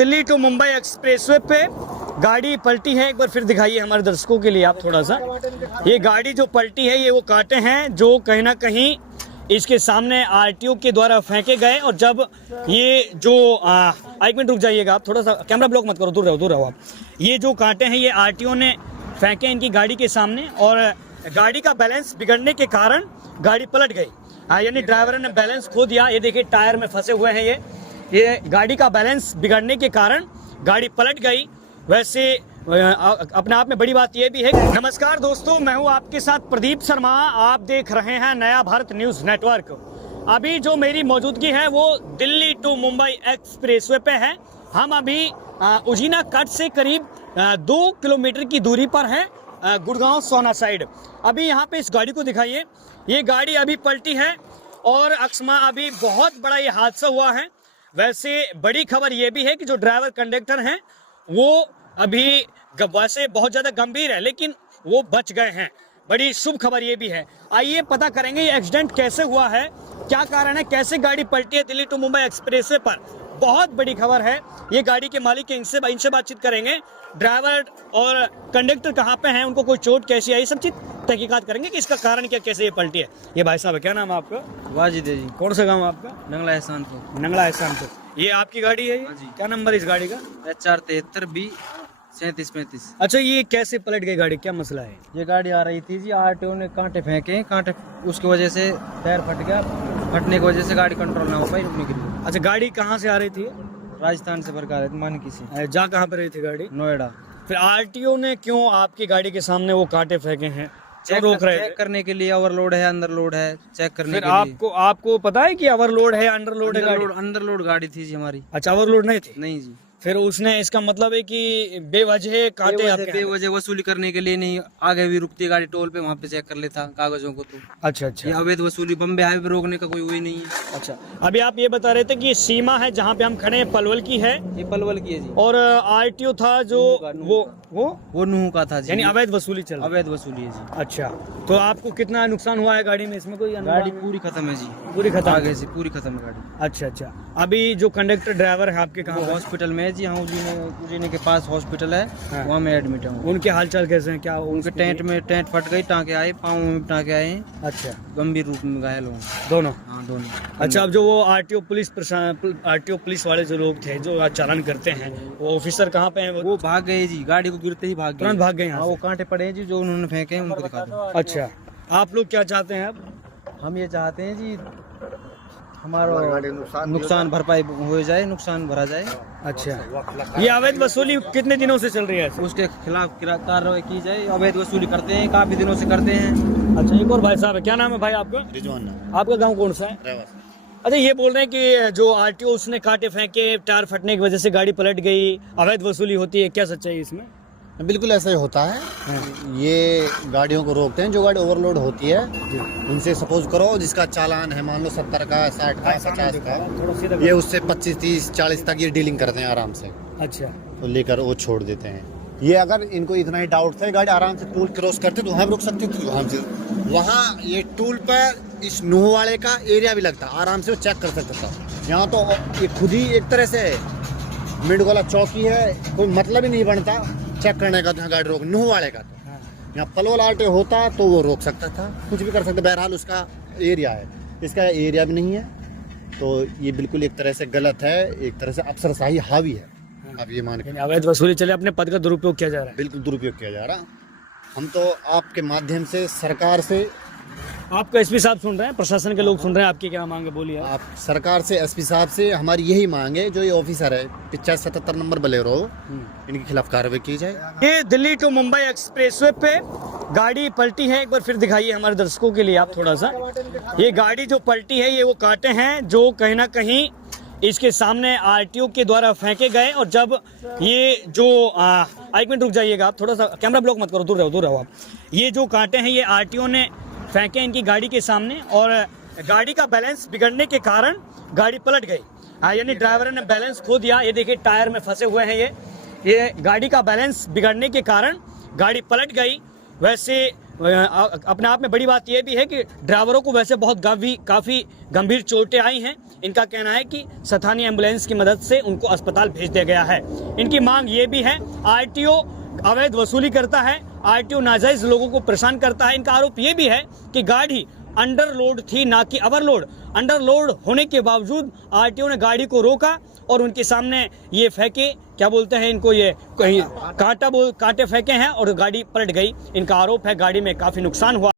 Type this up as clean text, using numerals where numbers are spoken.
Delhi to Mumbai expressway पे गाड़ी पलटी है। एक बार फिर दिखाइए हमारे दर्शकों के लिए आप थोड़ा सा। ये गाड़ी जो पलटी है ये वो कांटे हैं जो कहीं ना कहीं इसके सामने आरटीओ के द्वारा फेंके गए। और जब ये जो एक मिनट रुक जाइएगा आप, थोड़ा सा कैमरा ब्लॉक मत करो, दूर रहो आप। ये जो कांटे हैं ये आरटीओ ने फेंके इनकी गाड़ी के सामने और गाड़ी का बैलेंस बिगड़ने के कारण गाड़ी पलट गई। यानी ड्राइवर ने बैलेंस खो दिया। ये देखिए टायर में फंसे हुए हैं ये गाड़ी का बैलेंस बिगड़ने के कारण गाड़ी पलट गई। वैसे अपने आप में बड़ी बात यह भी है। नमस्कार दोस्तों, मैं हूं आपके साथ प्रदीप शर्मा। आप देख रहे हैं नया भारत न्यूज नेटवर्क। अभी जो मेरी मौजूदगी है वो दिल्ली टू मुंबई एक्सप्रेसवे पे है। हम अभी उजीना कट से करीब 2 किलोमीटर की दूरी पर हैं, गुड़गांव सोना साइड। अभी यहाँ पे इस गाड़ी को दिखाइए, ये गाड़ी अभी पलटी है और अक्समा अभी बहुत बड़ा ये हादसा हुआ है। वैसे बड़ी खबर ये भी है कि जो ड्राइवर कंडक्टर हैं वो अभी वैसे बहुत ज़्यादा गंभीर है लेकिन वो बच गए हैं। बड़ी शुभ खबर ये भी है। आइए पता करेंगे ये एक्सीडेंट कैसे हुआ है, क्या कारण है, कैसे गाड़ी पलटी है दिल्ली टू मुंबई एक्सप्रेसवे पर। बहुत बड़ी खबर है। ये गाड़ी के मालिक इनसे बातचीत करेंगे। ड्राइवर और कंडक्टर कहाँ पे हैं, उनको कोई चोट कैसी आई, सब चीज तहकीकात करेंगे कि इसका कारण क्या, कैसे ये पलटी है। ये भाई साहब है, क्या नाम है आपका? वाजिद है जी। कौन सा गाँव आपका? नंगला एहसानपुर। नंगला एहसानपुर। ये आपकी गाड़ी है? जी। क्या नंबर इस गाड़ी का? HR73B 3735। अच्छा, ये कैसे पलट गई गाड़ी, क्या मसला है? ये गाड़ी आ रही थी जी, आरटीओ ने कांटे फेंके, कांटे उसकी वजह से टायर फट गया। फटने की वजह से गाड़ी कंट्रोल ना हो पाई, रुकने के लिए। अच्छा, गाड़ी कहाँ से आ रही थी? राजस्थान से भर कर आ रही थी, मानकी से। जा कहाँ पे रही थी गाड़ी? नोएडा। फिर आरटीओ ने क्यों आपकी गाड़ी के सामने वो कांटे फेंके हैं? रोक रहे चेक करने के लिए, ओवरलोड है अंडर लोड है, चेक करने फिर के लिए। आपको पता है कि ओवरलोड है अंडरलोड है गाड़ी? अंडरलोड गाड़ी थी जी हमारी। अच्छा, ओवरलोड नहीं थी? नहीं जी। फिर उसने, इसका मतलब है कि बेवजह कांटे आपके? बेवजह वसूली करने के लिए नहीं, आगे भी रुकती है गाड़ी टोल पे, वहाँ पे चेक कर लेता कागजों को। तो अच्छा अच्छा, ये अवैध वसूली बम्बे हाईवे पे रोकने का कोई वही नहीं है। अच्छा, अभी आप ये बता रहे थे कि सीमा है जहाँ पे हम खड़े हैं पलवल की है, ये पलवल की है जी। और आरटीओ था जो वो नूह का था जी। यानी अवैध वसूली चल रहा है। अवैध वसूली है जी। अच्छा, तो आपको कितना नुकसान हुआ है गाड़ी में, इसमें कोई गाड़ी पूरी खत्म है जी, पूरी खत्म? आगे से पूरी खत्म है गाड़ी। अच्छा अच्छा, अभी जो कंडक्टर ड्राइवर है आपके कहाँ? हॉस्पिटल में है जी। हाँ, उजीने के पास हॉस्पिटल है, हाँ। वहाँ में एडमिट है। उनके हालचाल कैसे हैं, क्या उनके टेंट फट गई, टाँके आए, पाँव में टाँके आए हैं, अच्छा, गंभीर रूप में घायल हुए दोनों? हाँ, दोनों। अच्छा, अब जो वो आरटीओ पुलिस वाले जो लोग थे जो चालान करते हैं, वो ऑफिसर कहाँ पे हैं? वो भाग गए जी, गाड़ी को गिरते ही भाग गए, तुरंत भाग गए यहाँ हाँ, से? वो कांटे पड़े हैं जी जो उन्होंने फेंके हैं, उनको दिखा दो। अच्छा, आप लोग क्या चाहते हैं अब? हम ये चाहते हैं जी हमारा नुकसान भरपाई हो जाए, नुकसान भरा जाए। अच्छा, ये अवैध वसूली कितने दिनों से चल रही है? उसके खिलाफ कार्रवाई की जाए। अवैध वसूली करते हैं, काफी दिनों से करते हैं। अच्छा, एक और भाई साहब है, क्या नाम है भाई आपका? रिजवान। आपका गांव कौन सा है? अच्छा, ये बोल रहे हैं कि जो आरटीओ उसने कांटे फेंके, टायर फटने की वजह से गाड़ी पलट गई, अवैध वसूली होती है, क्या सच्चाई है इसमें? बिल्कुल ऐसा ही होता है। ये गाड़ियों को रोकते हैं जो गाड़ी ओवरलोड होती है, उनसे सपोज करो जिसका चालान है मान लो 70 का, 60 का, 50 का, ये उससे 25, 30, 40 तक ये डीलिंग करते हैं आराम से। अच्छा, तो लेकर वो छोड़ देते हैं। ये अगर इनको इतना ही डाउट था, गाड़ी आराम से टूल क्रॉस करते तो वहाँ भी रुक सकती थी। वहाँ ये टूल पर इस नूह वाले का एरिया भी लगता, आराम से वो चेक कर सकता था। यहाँ तो ये खुद ही एक तरह से मिड वाला चौकी है, कोई मतलब ही नहीं बनता चेक करने का। तो यहाँ गाड़ी रोक नूह वाले का, तो यहाँ पलवल आटे होता तो वो रोक सकता था, कुछ भी कर सकता। बहरहाल उसका एरिया है, इसका एरिया भी नहीं है, तो ये बिल्कुल एक तरह से गलत है, एक तरह से अफसरशाही हावी है। अब ये मान के अवैध वसूली चले, अपने पद का दुरुपयोग किया जा रहा है। बिल्कुल दुरुपयोग किया जा रहा। हम तो आपके माध्यम से सरकार से, आपका एसपी साहब सुन रहे हैं, प्रशासन के लोग सुन रहे हैं, आपकी क्या मांग है, बोलिए। आप सरकार से, एसपी साहब से हमारी यही मांग है, जो ये ऑफिसर है 75-77 नंबर बलेरो, इनके खिलाफ कार्रवाई की जाए। ये दिल्ली टू मुंबई एक्सप्रेसवे पे गाड़ी पलटी है। एक बार फिर दिखाइए हमारे दर्शकों के लिए आप थोड़ा सा। ये गाड़ी जो पलटी है ये वो कांटे हैं जो कहीं ना कहीं इसके सामने आरटीओ के द्वारा फेंके गए। और जब ये जो एक मिनट रुक जाइएगा आप, थोड़ा सा कैमरा ब्लॉक मत करो, दूर रहो आप। ये जो कांटे हैं ये आरटीओ ने फेंके इनकी गाड़ी के सामने और गाड़ी का बैलेंस बिगड़ने के कारण गाड़ी पलट गई। यानी ड्राइवर ने बैलेंस खो दिया। ये देखिए टायर में फंसे हुए हैं ये गाड़ी का बैलेंस बिगड़ने के कारण गाड़ी पलट गई। वैसे अपने आप में बड़ी बात यह भी है कि ड्राइवरों को वैसे बहुत काफ़ी गंभीर चोटें आई हैं। इनका कहना है कि स्थानीय एम्बुलेंस की मदद से उनको अस्पताल भेज दिया गया है। इनकी मांग ये भी है, आरटीओ अवैध वसूली करता है, आरटीओ नाजायज लोगों को परेशान करता है। इनका आरोप ये भी है कि गाड़ी अंडरलोड थी, ना कि ओवरलोड। अंडरलोड होने के बावजूद आरटीओ ने गाड़ी को रोका और उनके सामने ये फेंके, क्या बोलते हैं इनको, ये कहीं कांटे फेंके हैं और गाड़ी पलट गई। इनका आरोप है गाड़ी में काफी नुकसान हुआ।